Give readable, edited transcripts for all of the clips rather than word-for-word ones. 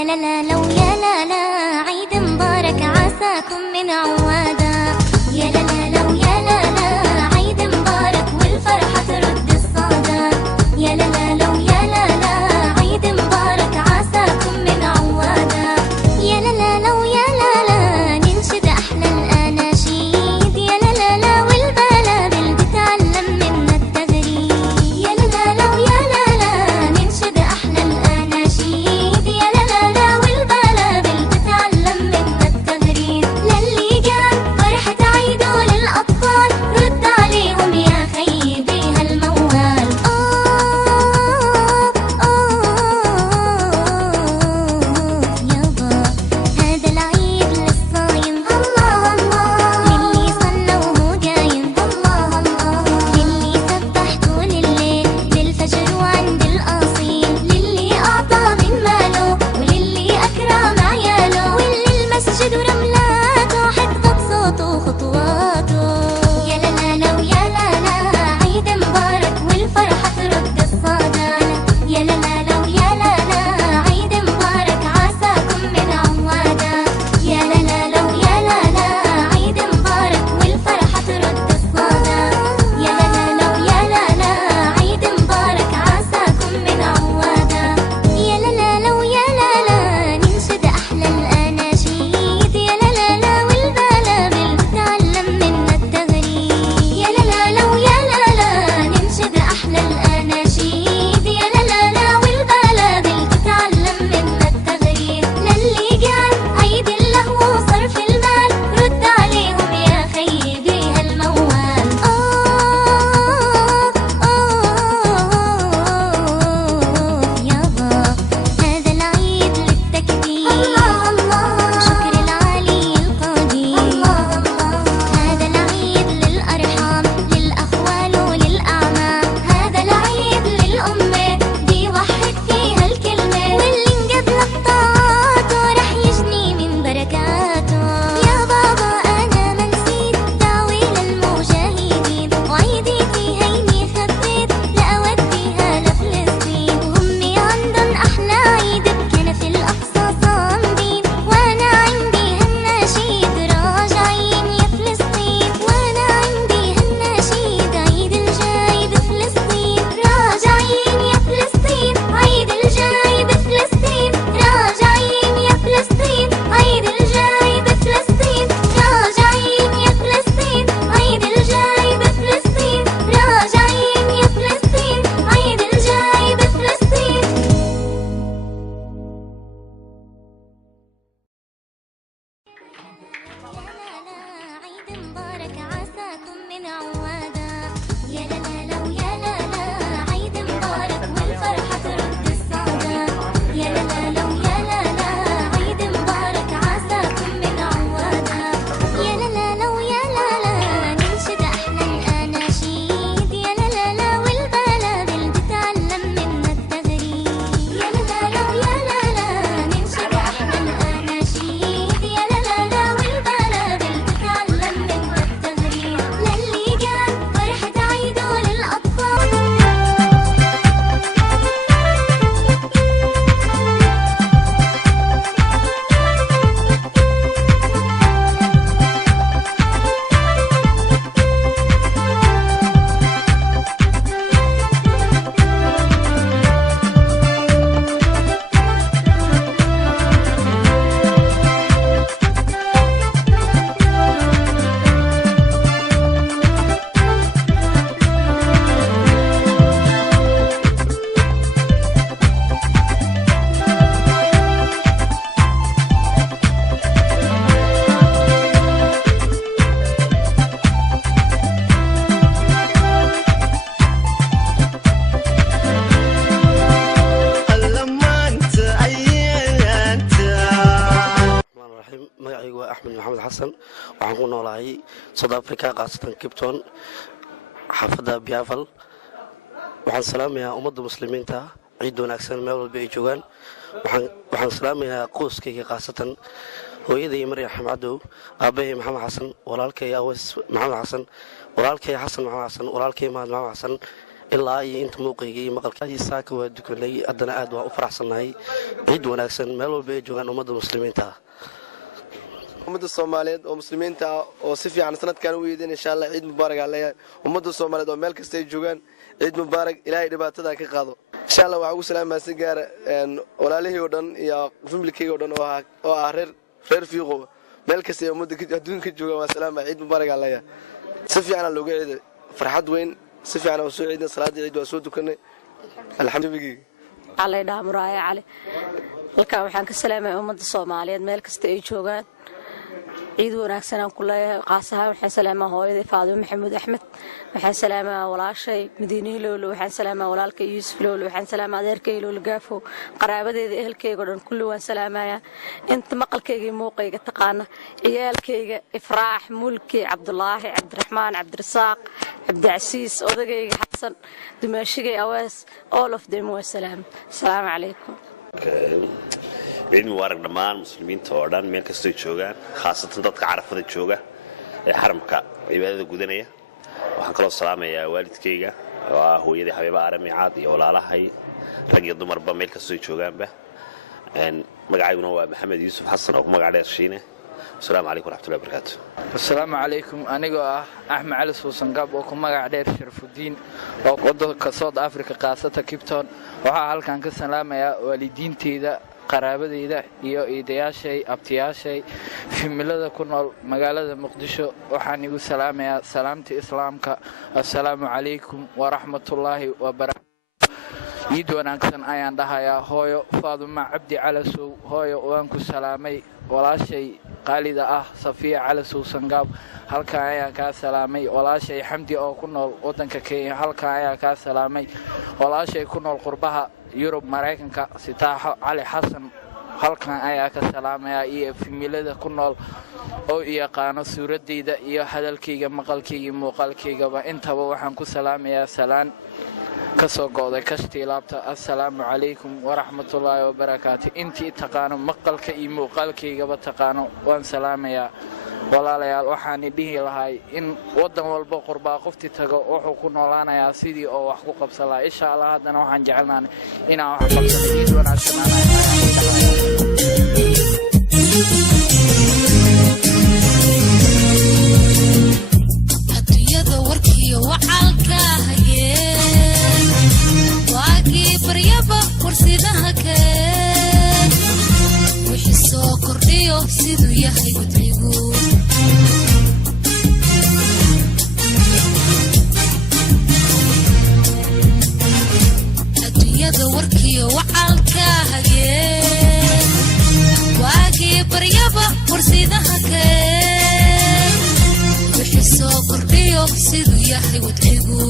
يا لا لا لو يا لا لا عيد مبارك عساكم من عوادا. يا لا لا لو يا لا لا عيد مبارك والفرحة ترد الصدى. يا لا لا لو يا لا لا عيد مبارك عساكم من عوادا. يا لا لا لو يا لا لا ننشد أحلى الأناشيد. يا لا لا لا والبلابل تتعلم منا التغريد. يا لا لا لو يا لا لا ننشد أحلى الأناشيد. يا لا لا لا والبلابل تتعلم منا التغريد. للي جاب فرحة عيده للأطفال رد عليهم يا خيبي هالموال. يابا هذا العيد للصايم الله الله. للي صلى وهو قايم الله الله. للي سبح طول الليل للفجر وعند الأصيل. للي أعطى من ماله وللي أكرم عياله. واللي المسجد ورملاته حفظ بصوته وخطواته. يا لا لا لو يا لا لا عيد مبارك والفرحة ترد الصدى. يا لا لا لو يا لا لا عيد مبارك عساكم من عوادا. يا لا لا لو يا لا لا عيد مبارك والفرحة ترد الصدى. يا لا لا لو يا لا لا عيد مبارك عساكم من عوادا. يا لا لا لو يا لا لا ننشد أحلى الأناشيد. يا لا لا لا والبلابل تتعلم منا التغريد. يا لا لا لو يا لا لا ننشد أحلى الأناشيد. يا لا لا لا والبلابل تتعلم منا التغريد. للي قال عيد اللهو وصرف المال رد عليهم يا خيبي هالموال. يابا هذا العيد للتكبير الله الله. شكر العالي القدير الله الله. هذا العيد للأرحام للأخوال وللأعمام. هذا العيد للأمة دي وحد فيها الكلمة. واللي انقبل الطاعات رح يجني من بركاته. يا بابا أنا ما نسيت دعوي للمجاهدين. وعيدي في هيني خبيت لأوديها لفلسطين. وهمي عندن أحلى عيد بكنف الأقصى صامدين. وأنا عندي هالنشيد راجعين يا فلسطين. وأنا عندي هالنشيد عيد الجاي بفلسطين. راجعين يا فلسطين عيد الجاي بفلسطين. راجعين يا فلسطين عيد الجاي بفلسطين. راجعين يا فلسطين عيد الجاي بفلسطين. راجعين يا فلسطين عيد الجاي بفلسطين. عيد مبارك عساكم من عوادا. يا لا لا لو يا لا لا عيد مبارك والفرحة ترد الصدى. يا لا لا لو يا لا لا عيد مبارك عساكم من عوادا. يا لا لا لو يا لا لا ننشد أحلى الأناشيد. يا لا لا لا والبلابل تتعلم منا التغريد. يا لا لا لو يا لا لا ننشد أحلى الأناشيد. يا لا لا لا والبلابل تتعلم منا التغريد. للي قال فرحة عيده للأطفال. magacaygu waa axmed maxamed xasan. waxaan ku noolahay South Africa qaasatan Cape Town xaafadda Biafal. waxaan salaamayaa ummadda muslimiinta ciid wanaagsan meel walba ay joogaan. waxaan salaamayaa qoyskayga qaasatan hooyaday Maryam Xamadow, aabahay Maxamed Xasan, walaalkay Awas Maxamed Xasan, walaalkay Xasan Maxamed Xasan, walaalkay Mahad Maxamed Xasan, ilaa iyo inta muuqayga iyo maqalka saaka waa dukanay haddana aad waan u faraxsannahay ciid wanaagsan meel walba ay joogaan ummadda muslimiinta ummadda Soomaaliyeed oo muslimiinta ah oo si fiican sanadkan u yeedin insha Allah ciid mubaarak aan leeyahay ummadda Soomaaliyeed oo meel kasta ay joogaan ciid mubaarak ilaahay dhibaatada ka qaado insha Allah waxaan ugu salaamaa si gaar walaalihii oo dhan iyo familkayga oo dhan oo ah reer fiiqo meel kasta ay ummadda adduunka joogaan waa salaamaa ciid mubaarak aan leeyahay si fiican looga ciiday farxad weyn si fiican oo soo ciidna salaada ciid waa soo dukanay alxamdulillah علي دامراي علي halkaan waxaan ka salaamay ummadda Soomaaliyeed meel kasta ay joogaan ciid wanaagsan aan ku leeyahay qaas ahaan waxaan salaamaa hooyaday Faadimo Maxamuud Axmed waxaan salaamaa walaashay Madiine Loolo waxaan salaamaa walaalkay Yuusuf Loolo waxaan salaamaa adeerkay Loolo Gaafo qaraabadeeda ehelkayga dhan kulli waan salaamayaa inta maqalkayga iyo muuqayga taqaana ciyaalkayga Ifraax Mulki Cabdulaahi Cabdiraxmaan Cabdirasaaq Cabdicasiis odagayga Xasan dumaashigay Awaas all of them wa salaam assalaamu calaykum ciid mubaarak dhammaan muslimiinta oo dhan meel kastoo joogaan khaasatan dadka carafada jooga ee xaramka cibaadada gudanaya waxaan kaloo salaamayaa waalidkayga oo ah hooyadii Xabiiba Arami Caad iyo walaalahay rag iyo dumarba meel kastoo joogaanba magacayguna waa Maxamed Yuusuf Xasan oo ku magac dheer Shiine السلام عليكم ورحمة الله وبركاته. السلام عليكم أنا أحمد علي سوسنقاب وكم قاعد شرف الدين وقدر كصاد أفريقيا قاسة كيبتون وحال كان كسلام يا والدين تيدا قرابة تيدا يو إيدياشي أبتياشي في ملة كنا مقالة مقدشة وحني السلام يا سلامتي إسلامك السلام عليكم ورحمة الله وبركاته. يد ونكسن أيان دهيا هويو فاطمة عبدي على سو هويو وانكو سلامي ولا شيء قالida ah Safiya Cali Suusangaab halka ayaa ka salaamay walaashay Xamdi oo ku nool wadanka Kenya halka ayaa ka salaamay walaashay ku nool qurbaha Yurub Mareykanka Sitaaxo Cali Xasan halka ayaa ka salaamaya iyo familada ku nool oo yaqaan suuradeyda iyo hadalkayga maqalkayga muuqaalkayga intaba waxaan ku salaamayaa salaan kasoo go'day kashtii laabta assalaamu calaykum waraxmatullaahi wabarakaatu intii taqaano maqalka iyo muuqaalkaygaba taqaano waan salaamayaa walaalayaal waxaan dhihi lahay in wadan walba qurbaa qofti tago wuxuu ku noolaanayaa sidii oo wax ku qabsan lahaa insha Allah haddana waxaan jecelnahay inaan wax qabsano ciid wanaagsan adduunyada warkiyo wacalka baryaba kursidaha keen wixii soo kordhiyo siduu yahay gudrigu adduunyada warkiyo wacalka hageen waagii baryaba kursidaha keen wixii soo kordhiyo siduu yahay gudrigu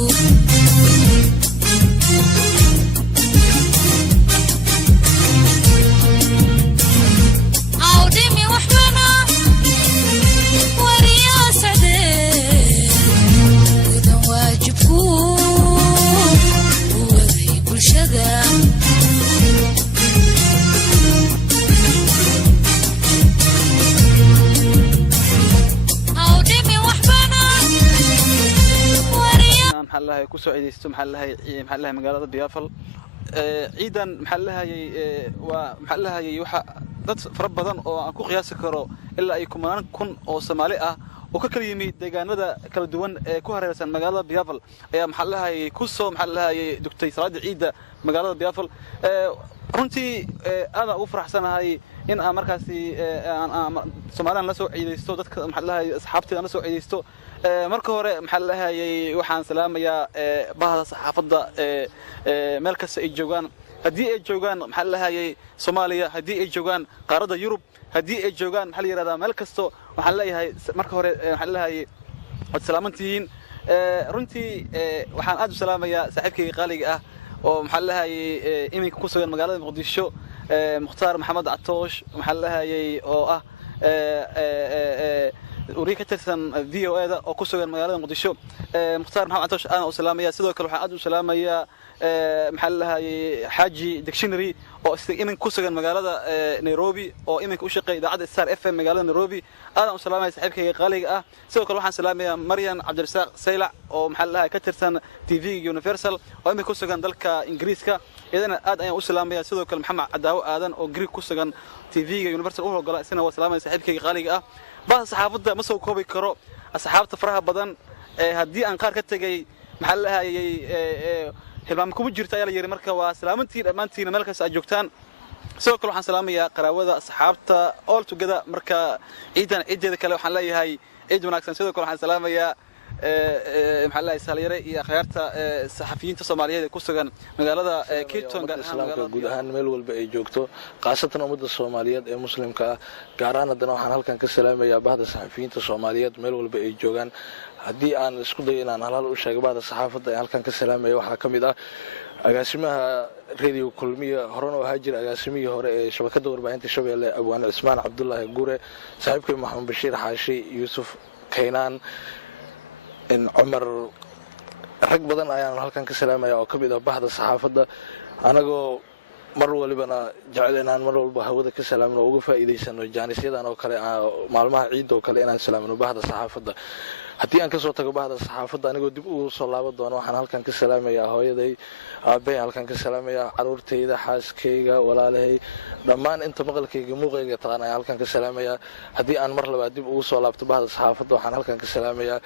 kusoo ciidaysto maxallahay magaalada Biafal ciidan maxallahay waxa dad fara badan oo aan ku qiyaasi karo ilaa ay kumaan kun oo Soomaali ah oo ka kala yimid deegaanada kala duwan ee ku hareeraysan magaalada Biafal ayaa maxallahay ku soo dugtay salaada ciida magaalada Biafal runtii aad ugu faraxsanahay in aan markaasi Soomaaliland la soo ciidaysto dadka maxallahay asxaabteeda la soo ciidaysto marka hore maxallahay waxaan salaamayaa bahda saxaafadda meel kasta ay joogaan haddii ay joogaan maxallahay Soomaaliya haddii ay joogaan qaaradda Yurub haddii ay joogaan maxaa la yiraahdaa meel kasto waxaan leeyahay marka hore maxallahay wad salaamantihiin runtii waxaan aad u salaamayaa saaxiibkayga qaaliga ah oo maxallahay iminka ku sugan magaalada Muqdisho Mukhtaar Maxamed Catoosh maxallahay oo ah وري كترسن فيو هذا oo ku sugan magaalada Muqdisho Mukhtaar Maxamed Atoosh aan u salaamaya sidoo kale waxaan aad u salaamaya maxaa lahaay Xaaji Dictionary oo imin ku sugan magaalada Nairobi oo imin u shaqeeya idaacada Star FM magaalada Nairobi aan u salaamaya saaxiibkayga qaaliga ah sidoo kale waxaan salaamaya Maryan Cabdirasaaq Saylac oo maxaa lahaay ka tirsan TV Universal oo imin ku sugan dalka Ingiriiska idana aad ayaan u salaamaya sidoo kale Maxamed Cadaawo aadan oo Greek ku sugan TV Universal oo hoggaansan isna waa salaamaya saaxiibkayga qaaliga ah baa saxaafadda ma soo koobi karo asxaabta faraha badan haddii aan qaar ka tagay maxaa lahaayay hilmaam kuma jirto ayaa la yiri marka waa salaamantii dhammaantiina meel kasta aad joogtaan sidoo kale waxaan salaamayaa qaraawada asxaabta all together marka ciideeda kale waxaan leeyahay ciid wanaagsan sidoo kale waxaan salaamayaa maxaa lahaayay saalyare iyo khayarta saxafiyiinta Soomaaliyeed ee ku sugan magaalada Cape Town islaamka guud ahaan meel walba ay joogto qaasatan ummadda Soomaaliyeed ee muslimka ah gaar ahaan hadana waxaan halkan ka salaamayaa bahda saxafiyiinta Soomaaliyeed meel walba ay joogaan haddii aan isku dayo inaan hal u sheego bahda saxaafadda ee halkan ka salaamayo waxaa ka mid ah agaasimaha radio kulmiya horena waxaa jira agaasimihii hore ee shabakadda warbaahinta Shabeelle Abwaan Cismaan Cabdullaahi Gure saaxiibkay Maxamed Bashiir Xaashi Yuusuf Kaynaan in Umar rag badan ayaan halkan ka salaamaya oo ka mid ah bahda saxaafadda anagoo mar walibana jecel inaan mar walba hawada ka salaamno uga faa'iideysano jaanisyadan oo kale maalmaha ciid oo kale inaan salaamno bahda saxaafadda haddii aan ka soo tago bahda saxaafadda anigoo dib ugu soo laaban doono waxaan halkan ka salaamayaa hooyaday aabbahay halkan ka salaamayaa caruurtayda xaaskayga walaalahay dhammaan inta maqalkayga muuqayga taqaan ayaan halkan ka salaamayaa haddii aan mar labaad dib ugu soo laabto bahda saxaafadda waxaan halkan ka salaamayaa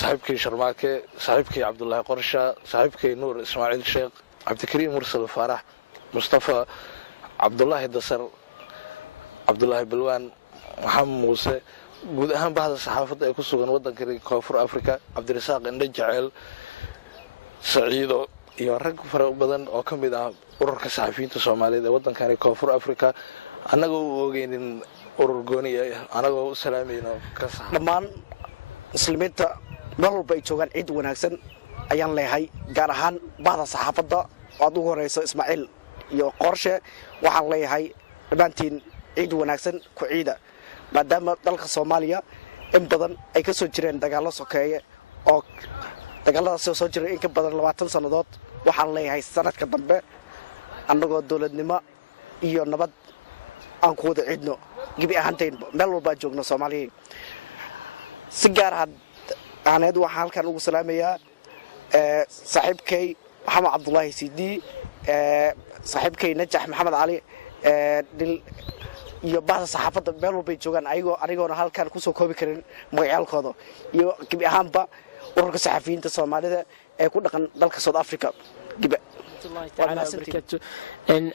saaxiibkay Sharmaake saaxiibkay Cabdullaahi Qorsha saaxiibkay Nuur Ismaaciil Sheekh Cabdikariim Mursal Faarax Mustafa Cabdullaahi Dasar Cabdullaahi Balwaan Maxamed Muuse guud ahaan bahda saxaafadda ee ku sugan waddanka Koonfur Afrika Cabdirasaaq Indho Jaceyl Saciido iyo rag fara badan oo ka mid ah ururka saxafiyiinta Soomaaliyeed ee waddankan Koonfur Afrika anagoo u ogeynin urur gooni ah anagoo u salaamayno ka dhammaan muslimiinta meel walba ay joogaan ciid wanaagsan ayaan leeyahay gaar ahaan bahda saxaafadda oo aad ugu horeyso Ismaaciil iyo Qorshe waxaan leeyahay dhammaantiin ciid wanaagsan ku ciida maadaama dalka Soomaaliya in badan ay ka soo jireen dagaalo sokeeye oo dagaaladaas soo jiray in ka badan 20 sanadood waxaan leeyahay sanadka dambe annagoo dawladnimo iyo nabad aan ku wada ciidno gibi ahaanteen meel walba joogno Soomaaliya si gaar ah aaneed waxaan halkan ugu salaamayaa saaxiibkay Maxamed Cabdullaahi Sidi saaxiibkay Najax Maxamed Cali iyo bahda saxaafadda meel walba joogaan anigoona halkan ku soo koobi karin magacaalkooda iyo gibi ahaanba ururka saxafiyiinta Soomaalida ee ku dhaqan dalka South Africa gibi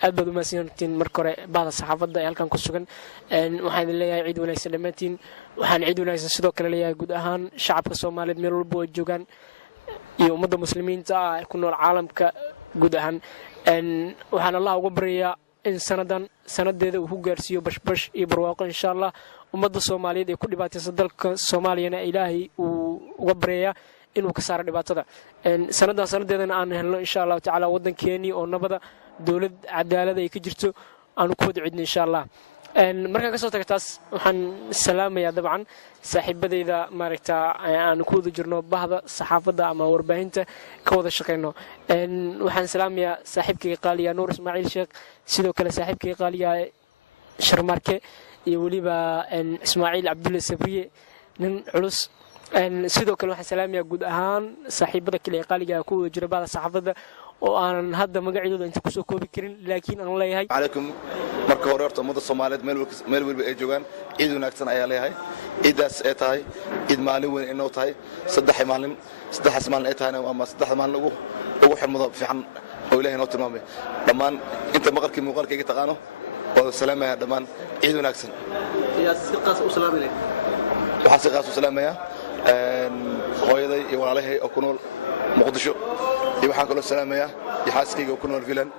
aad baad u mahadsantiin marka hore bahda saxaafadda ee halkan ku sugan waxaan leeyahay ciid wanaagsan dhammaantiin waxaan ciid wanaagsan sidoo kale leeyahay guud ahaan shacabka Soomaaliyeed meel walba ay joogaan iyo ummadda muslimiinta ah ku nool caalamka guud ahaan waxaan Allah ugu baryaa in sanadeeda uu ku gaarsiiyo bashbash iyo barwaaqo insha Allah ummadda Soomaaliyeed ee ku dhibaataysan dalka Soomaaliyana Ilaahay uu uga baryaa inuu ka saaro dhibaatada sanadeedana aan helno insha Allah taala wadankeeni oo nabada dawlad cadaalad ay ka jirto aan ku wada cidno insha Allah markaan ka soo tagataas waxaan salaamayaa dabcan saaxiibadeyda maaragta aan ku wada jirno bahda saxaafadda ama warbaahinta ka wada shaqeyno waxaan salaamayaa saaxiibkay qaaliya Nuur Ismaaciil Sheekh sidoo kale saaxiibkay qaaliya Sharmaarke iyo waliba Ismaaciil Cabdullaahi Sabriye nin culus sidoo kale waxaan salaamayaa guud ahaan saaxiibada kale ee qaaliga ku wada jira bahda saxaafadda oo aan hadda magacooda inta ku soo koobi karin laakiin aan leeyahay calaykum marka hore horta ummadda Soomaaliyeed meel walba ay joogaan ciid wanaagsan ayaa leeyahay ciidaas ay tahay ciid maalin weyn inoo tahay saddex maalin ay tahay ama saddex maalin ugu xirmado fiican oo Ilaahay noo tilmaamay dhammaan inta maqalkii muuqaalkayga taqaano oo salaamaya dhammaan ciid wanaagsan si qaas u salaaminay waxaan si qaas u salaamayaa hooyaday iyo walaalahay oo ku nool Muqdisho iyo waxaan kaloo salaamayaa xaaskayga oo ku nool Finland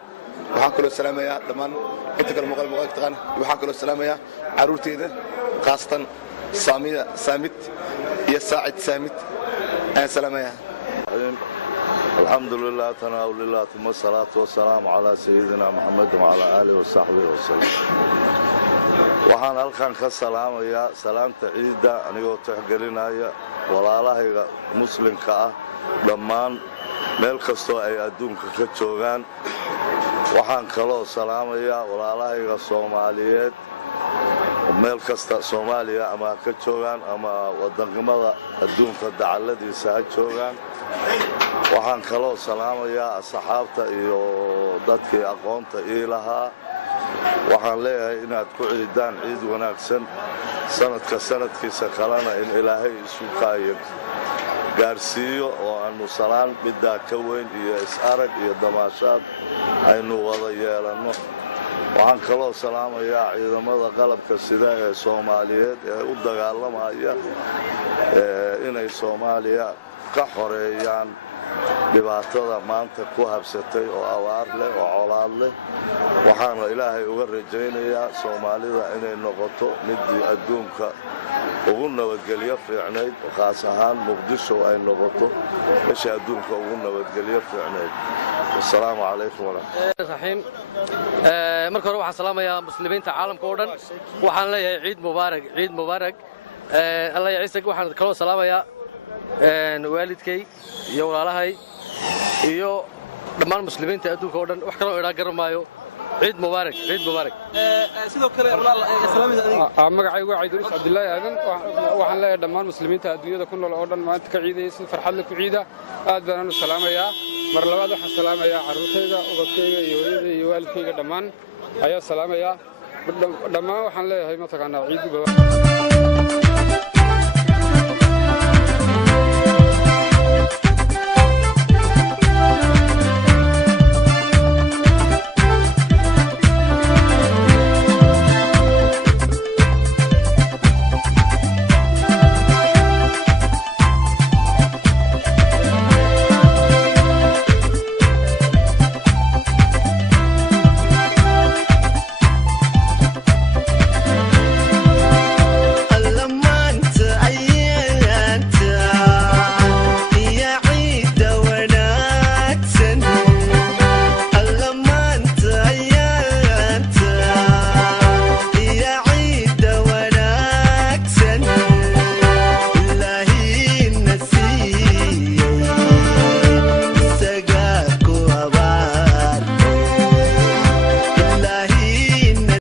waxaan kaloo salaamayaa dhammaan inta kale muuqaalka taqaan waxaan kaloo salaamayaa caruurteyda qaasatan Saamid iyo Saacid Saamid aan salaamayaa الحمد لله تناول الله ثم الصلاة والسلام على سيدنا محمد وعلى آله وصحبه وسلم waxaan halkan ka salaamayaa salaamta ciidda anigoo tixgelinaya walaalahayga muslimka ah dhammaan meel kastoo ay adduunka ka joogaan. waxaan kaloo salaamayaa walaalahayga Soomaaliyeed meel kasta Soomaaliya ama ka joogaan ama wadannimada adduunka dacaladiisa ha joogaan. waxaan kaloo salaamayaa asxaabta iyo dadkii aqoonta ii lahaa. waxaan leeyahay inaad ku ciidaan ciid wanaagsan sanadka sanadkiisa kalena in ilaahay isu kaayo gaarsiiyo oo aanu salaan middaa ka weyn iyo is-arag iyo damaashaad aynu wada yeelanno. waxaan kaloo salaamayaa ciidamada qalabka sida ee Soomaaliyeed ee u dagaalamaya inay Soomaaliya ka xoreeyaan dhibaatada maanta ku habsatay oo abaar leh oo colaad leh. waxaana ilaahay uga rajaynayaa Soomaalida inay noqoto midii adduunka ugu nabadgelyo fiicnayd khaas ahaan Muqdisho ay noqoto meesha adduunka ugu nabadgelyo fiicnayd. assalaamu calaykum waraxmatullaahi marka hore waxaan salaamayaa muslimiinta caalamka oo dhan. waxaan leeyahay ciid mubaarak allah ya ciise. waxaan kaloo salaamayaa waalidkay iyo walaalahay iyo dhammaan muslimiinta adduunka oo dhan. wax kaloo idhaa garan maayo. ciid mubaarak sidoo kale magacaygu waa Ciiduris Cabdullaahi Aadan. waxaan leeyahay dhammaan muslimiinta adduunyada ku nool oo dhan maanta ka ciidayay si farxad leh ku ciida. aad baan u salaamayaa. mar labaad waxaan salaamayaa carruurtayda, ubadkayga iyo hooyadayda iyo waalidkayga dhammaan ayaa salaamayaa. dhammaan waxaan leeyahay mataqaanaa ciid mubaarak.